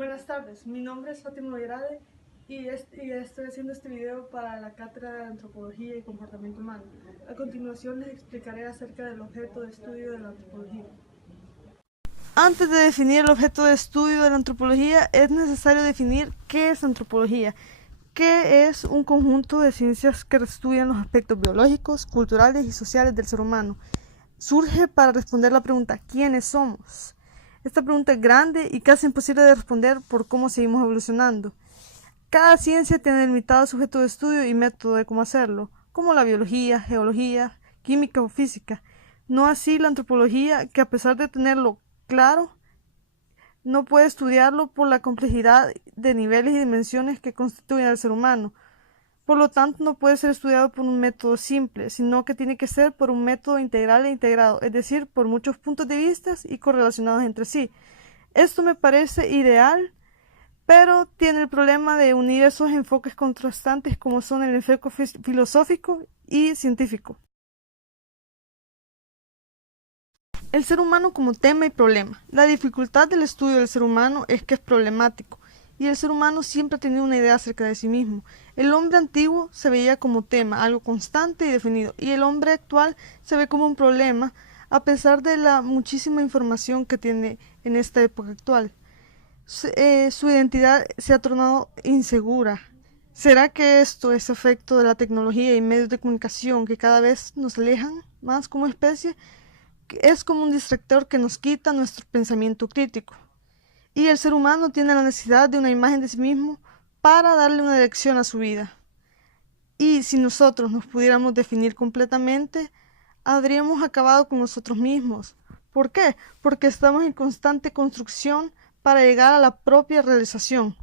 Buenas tardes, mi nombre es Fátima Virade y estoy haciendo este video para la Cátedra de Antropología y Comportamiento Humano. A continuación les explicaré acerca del objeto de estudio de la antropología. Antes de definir el objeto de estudio de la antropología, es necesario definir qué es antropología, que es un conjunto de ciencias que estudian los aspectos biológicos, culturales y sociales del ser humano. Surge para responder la pregunta ¿quiénes somos? Esta pregunta es grande y casi imposible de responder por cómo seguimos evolucionando. Cada ciencia tiene delimitado sujeto de estudio y método de cómo hacerlo, como la biología, geología, química o física. No así la antropología, que a pesar de tenerlo claro, no puede estudiarlo por la complejidad de niveles y dimensiones que constituyen al ser humano. Por lo tanto, no puede ser estudiado por un método simple, sino que tiene que ser por un método integral e integrado, es decir, por muchos puntos de vista y correlacionados entre sí. Esto me parece ideal, pero tiene el problema de unir esos enfoques contrastantes como son el enfoque filosófico y científico. El ser humano como tema y problema. La dificultad del estudio del ser humano es que es problemático, y el ser humano siempre ha tenido una idea acerca de sí mismo. El hombre antiguo se veía como tema, algo constante y definido, y el hombre actual se ve como un problema, a pesar de la muchísima información que tiene en esta época actual. Su identidad se ha tornado insegura. ¿Será que esto es efecto de la tecnología y medios de comunicación que cada vez nos alejan más como especie? Es como un distractor que nos quita nuestro pensamiento crítico. Y el ser humano tiene la necesidad de una imagen de sí mismo para darle una dirección a su vida. Y si nosotros nos pudiéramos definir completamente, habríamos acabado con nosotros mismos. ¿Por qué? Porque estamos en constante construcción para llegar a la propia realización.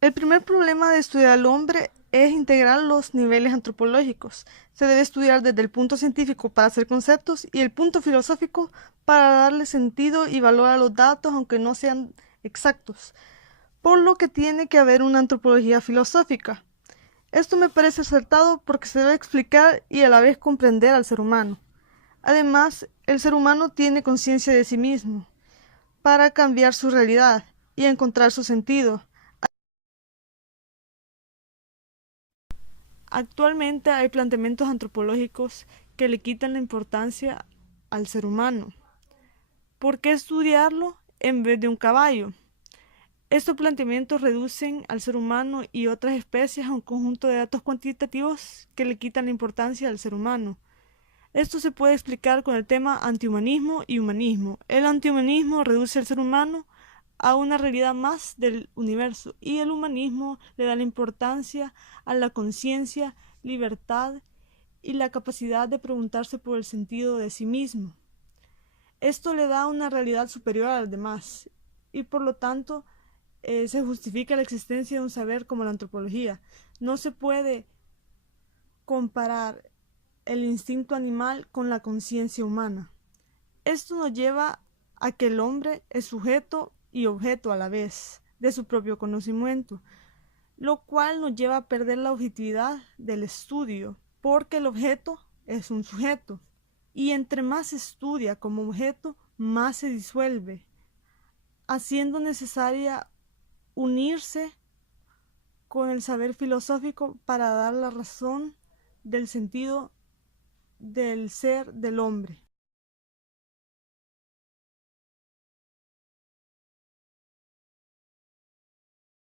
El primer problema de estudiar al hombre es integrar los niveles antropológicos. Se debe estudiar desde el punto científico para hacer conceptos y el punto filosófico para darle sentido y valor a los datos, aunque no sean exactos. Por lo que tiene que haber una antropología filosófica. Esto me parece acertado porque se debe explicar y a la vez comprender al ser humano. Además, el ser humano tiene conciencia de sí mismo para cambiar su realidad y encontrar su sentido. Actualmente hay planteamientos antropológicos que le quitan la importancia al ser humano. ¿Por qué estudiarlo en vez de un caballo? Estos planteamientos reducen al ser humano y otras especies a un conjunto de datos cuantitativos que le quitan la importancia al ser humano. Esto se puede explicar con el tema antihumanismo y humanismo. El antihumanismo reduce al ser humano a una realidad más del universo y el humanismo le da la importancia a la conciencia, libertad y la capacidad de preguntarse por el sentido de sí mismo. Esto le da una realidad superior a las demás y por lo tanto se justifica la existencia de un saber como la antropología. No se puede comparar el instinto animal con la conciencia humana. Esto nos lleva a que el hombre es sujeto y objeto a la vez de su propio conocimiento, lo cual nos lleva a perder la objetividad del estudio, porque el objeto es un sujeto, y entre más se estudia como objeto, más se disuelve, haciendo necesaria unirse con el saber filosófico para dar la razón del sentido del ser del hombre.